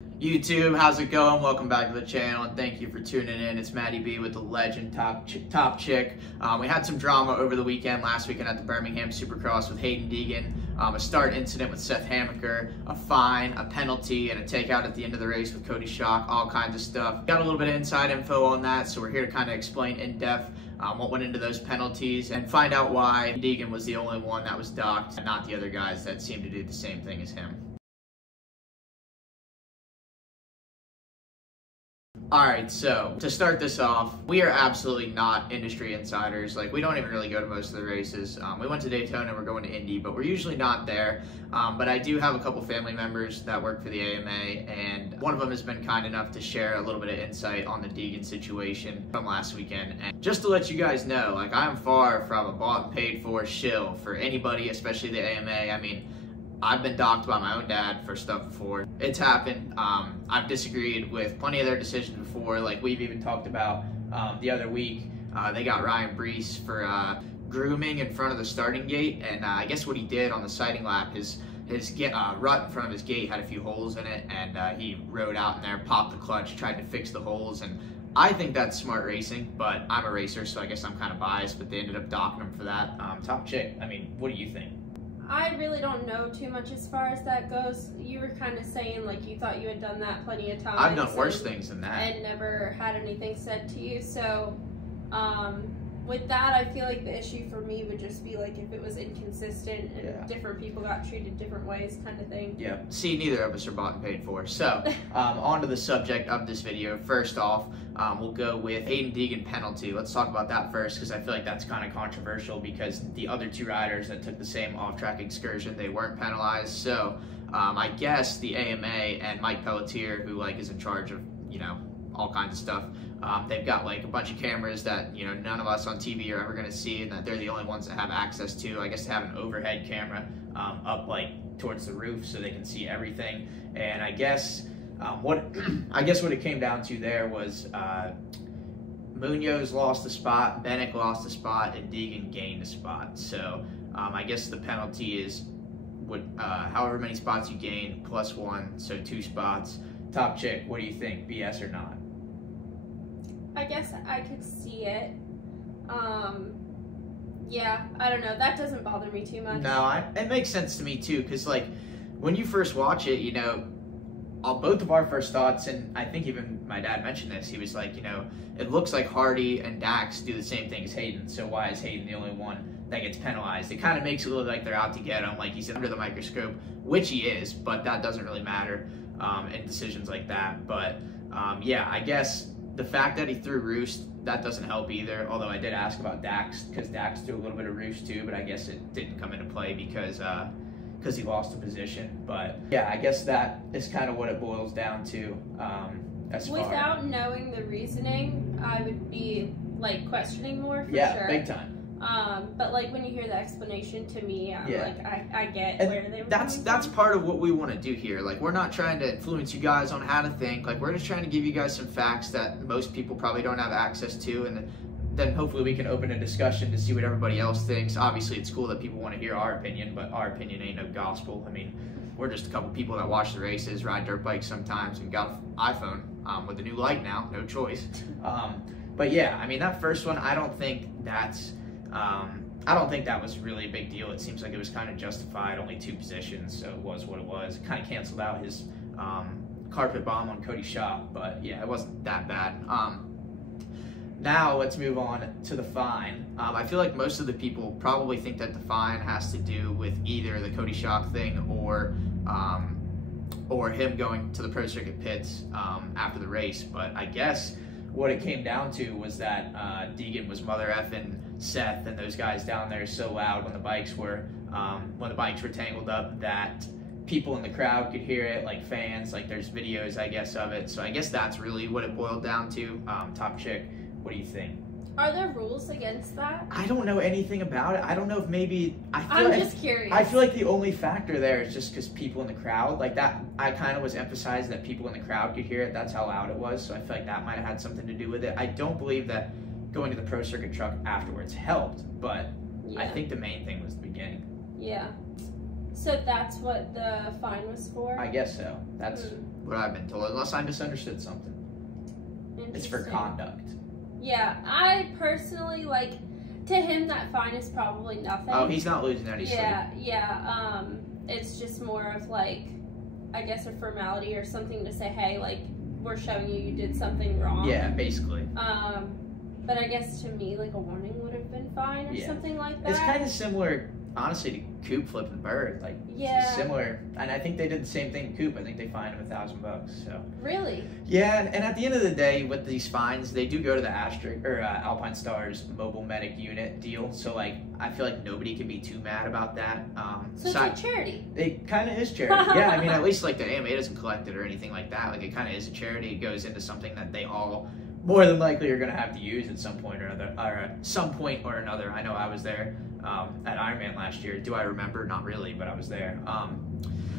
YouTube, how's it going? Welcome back to the channel and thank you for tuning in. It's Maddie B with the legend Top Chick. We had some drama over the weekend, last weekend at the Birmingham Supercross with Haiden Deegan. A start incident with Seth Hammaker, a fine, a penalty, and a takeout at the end of the race with Cody Schock, all kinds of stuff. Got a little bit of inside info on that, so we're here to kind of explain in depth what went into those penalties and find out why Deegan was the only one that was docked and not the other guys that seemed to do the same thing as him. Alright, so to start this off, we are absolutely not industry insiders. Like, we don't even really go to most of the races. We went to Daytona, we're going to Indy, but we're usually not there. But I do have a couple family members that work for the AMA, and one of them has been kind enough to share a little bit of insight on the Deegan situation from last weekend. And just to let you guys know, like, I am far from a bought and paid for shill for anybody, especially the AMA. I mean, I've been docked by my own dad for stuff before. It's happened. I've disagreed with plenty of their decisions before. Like, we've even talked about the other week, they got Ryan Brees for grooming in front of the starting gate. And I guess what he did on the sighting lap, his rut in front of his gate had a few holes in it. And he rode out in there, popped the clutch, tried to fix the holes. And I think that's smart racing, but I'm a racer, so I guess I'm kind of biased. But they ended up docking him for that. Top Chick, I mean, what do you think? I really don't know too much as far as that goes. You were kind of saying like you thought you had done that plenty of times. I've done worse things than that. And never had anything said to you. So with that, I feel like the issue for me would just be like if it was inconsistent and different people got treated different ways kind of thing. Yeah. See, neither of us are bought and paid for. So on to the subject of this video. First off, we'll go with Haiden Deegan penalty. Let's talk about that first because I feel like that's kind of controversial because the other two riders that took the same off-track excursion, they weren't penalized. So I guess the AMA and Mike Pelletier, who like is in charge of, you know, all kinds of stuff, they've got like a bunch of cameras that, you know, none of us on TV are ever going to see, and that they're the only ones that have access to. I guess they have an overhead camera up like towards the roof so they can see everything. And I guess what it came down to there was Munoz lost a spot, Bennett lost a spot, and Deegan gained a spot. So I guess the penalty is however many spots you gain plus 1, so 2 spots. Top Chick, what do you think, BS or not? I guess I could see it. Yeah, I don't know. That doesn't bother me too much. No, it makes sense to me too, because like when you first watch it, you know, both of our first thoughts, and I think even my dad mentioned this, he was like, you know, it looks like Hardy and Dax do the same thing as Haiden, so why is Haiden the only one that gets penalized? It kind of makes it look like they're out to get him, like he's under the microscope, which he is, but that doesn't really matter in decisions like that. But yeah, I guess the fact that he threw roost, that doesn't help either, although I did ask about Dax, because Dax threw a little bit of roost too, but I guess it didn't come into play because he lost a position. But yeah, I guess that is kind of what it boils down to. Without knowing the reasoning, I would be like questioning more for sure. Yeah, big time. But like when you hear the explanation, to me, I'm like, I get and where they were that's part of what we want to do here. Like, we're not trying to influence you guys on how to think. Like, we're just trying to give you guys some facts that most people probably don't have access to, and then hopefully we can open a discussion to see what everybody else thinks. Obviously, it's cool that people want to hear our opinion, but our opinion ain't no gospel. I mean, we're just a couple people that watch the races, ride dirt bikes sometimes, and got an iPhone with a new light now, no choice. But yeah, I mean, that first one, I don't think that was really a big deal. It seems like it was kind of justified, only 2 positions, so it was what it was. It kind of canceled out his carpet bomb on Cody Schock, but yeah, it wasn't that bad. Now let's move on to the fine. I feel like most of the people probably think that the fine has to do with either the Cody Schock thing or him going to the Pro Circuit pits after the race. But I guess what it came down to was that Deegan was mother effing Seth and those guys down there so loud when the bikes were tangled up that people in the crowd could hear it, like fans. Like, there's videos, I guess, of it. So I guess that's really what it boiled down to. Top Chick, what do you think? Are there rules against that? I don't know anything about it. I don't know if maybe... I'm just curious. I feel like the only factor there is just because people in the crowd, like that, I kind of was emphasized that people in the crowd could hear it. That's how loud it was. So I feel like that might have had something to do with it. I don't believe that going to the Pro Circuit truck afterwards helped, but yeah. I think the main thing was the beginning. Yeah. So that's what the fine was for? I guess so. That's what I've been told, unless I misunderstood something. It's for conduct. Yeah, I personally, like, to him that fine is probably nothing. Oh, he's not losing any sleep. Yeah. It's just more of, like, I guess a formality or something to say, hey, like, we're showing you did something wrong. Yeah, basically. But I guess to me, like, a warning would have been fine or something like that. It's kind of similar, honestly, to Coop flipping the bird. Like, similar. And I think they did the same thing to Coop. I think they fined him $1,000. So. Really? Yeah, and at the end of the day, with these fines, they do go to the Alpine Stars mobile medic unit deal. So, like, I feel like nobody can be too mad about that. So it's like charity. It kind of is charity. Yeah, I mean, at least, like, the AMA doesn't collect it or anything like that. Like, it kind of is a charity. It goes into something that they all more than likely are going to have to use at some point or another. I know I was there at Ironman last year. Do I remember? Not really, but I was there.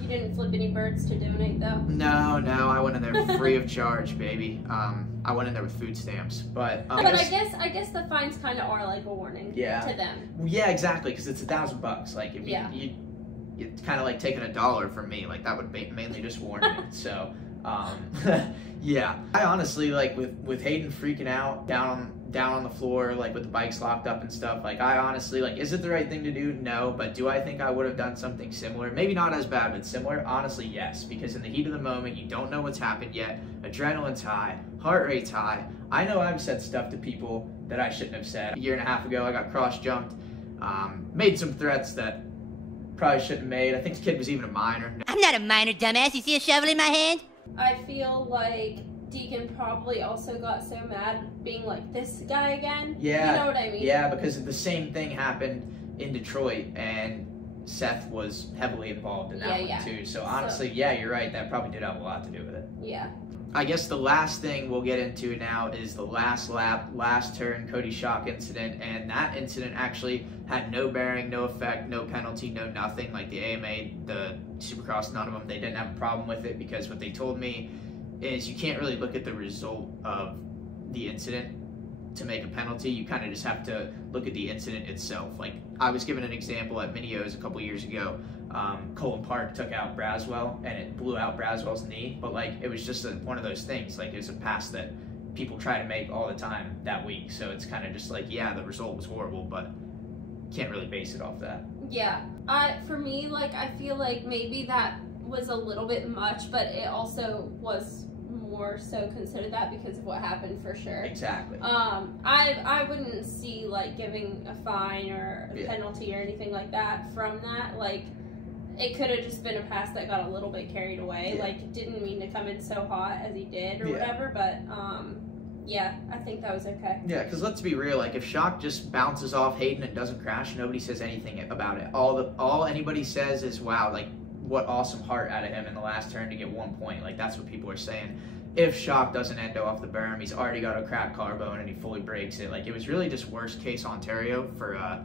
You didn't flip any birds to donate, though? No, I went in there free of charge, baby. I went in there with food stamps, but I guess the fines kind of are like a warning to them. Yeah, exactly, because it's $1,000. Like, if you it's kind of like taking $1 from me. Like, that would mainly just warn me. So. Yeah, I honestly, like, with Haiden freaking out down on the floor, like, with the bikes locked up and stuff, like, I honestly, like, is it the right thing to do? No, but do I think I would have done something similar? Maybe not as bad, but similar? Honestly, yes, because in the heat of the moment, you don't know what's happened yet. Adrenaline's high, heart rate's high. I know I've said stuff to people that I shouldn't have said. A year and a half ago, I got cross-jumped, made some threats that probably shouldn't have made. I think the kid was even a minor. I'm not a minor, dumbass. You see a shovel in my hand? I feel like Deegan probably also got so mad being like, this guy again? Yeah. You know what I mean? Yeah, because the same thing happened in Detroit, and Seth was heavily involved in that one too. So honestly, yeah, you're right. That probably did have a lot to do with it. Yeah. I guess the last thing we'll get into now is the last lap, last turn, Cody Shock incident, and that incident actually had no bearing, no effect, no penalty, no nothing. Like the AMA, the Supercross, none of them, they didn't have a problem with it, because what they told me is you can't really look at the result of the incident to make a penalty. You kind of just have to look at the incident itself. Like, I was given an example at Mini-O's a couple years ago. Colin Park took out Braswell, and it blew out Braswell's knee, but like, it was just one of those things. Like, it was a pass that people try to make all the time that week, so it's kind of just like, yeah, the result was horrible, but can't really base it off that. Yeah, for me, like, I feel like maybe that was a little bit much, but it also was more so considered that because of what happened, for sure. Exactly. I wouldn't see, like, giving a fine or a penalty or anything like that from that. Like, it could have just been a pass that got a little bit carried away. Like, didn't mean to come in so hot as he did or whatever, but yeah, I think that was okay. Yeah, because let's be real, like, if Shock just bounces off Haiden and doesn't crash, nobody says anything about it. All anybody says is, wow, like, what awesome heart out of him in the last turn to get 1 point. Like, that's what people are saying. If Shock doesn't endo off the berm, he's already got a cracked collarbone and he fully breaks it. Like, it was really just worst case Ontario for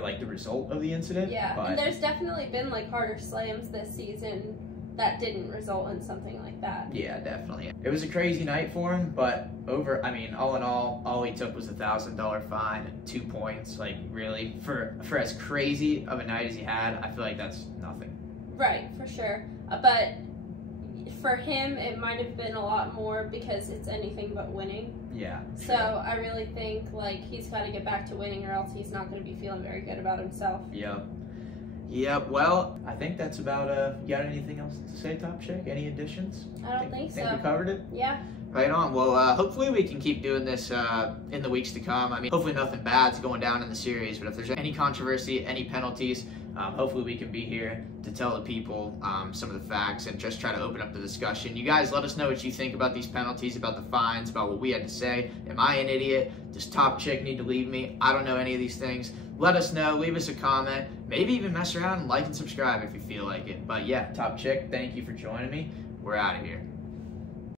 like the result of the incident. Yeah, but and there's definitely been like harder slams this season that didn't result in something like that. Yeah, definitely. It was a crazy night for him, but all in all he took was $1,000 fine and 2 points. Like, really, for as crazy of a night as he had, I feel like that's nothing. Right, for sure. But for him, it might have been a lot more because it's anything but winning. Yeah. So I really think, like, he's got to get back to winning, or else he's not going to be feeling very good about himself. Yep. Well, I think that's about. You got anything else to say, Top Chick? Any additions? I don't think so. Think we covered it? Yeah. Right on. Well, hopefully we can keep doing this in the weeks to come. I mean, hopefully nothing bad's going down in the series, but if there's any controversy, any penalties, hopefully we can be here to tell the people some of the facts and just try to open up the discussion. You guys let us know what you think about these penalties, about the fines, about what we had to say. Am I an idiot? Does Top Chick need to leave me? I don't know any of these things. Let us know. Leave us a comment. Maybe even mess around and like and subscribe if you feel like it. But yeah, Top Chick, thank you for joining me. We're out of here.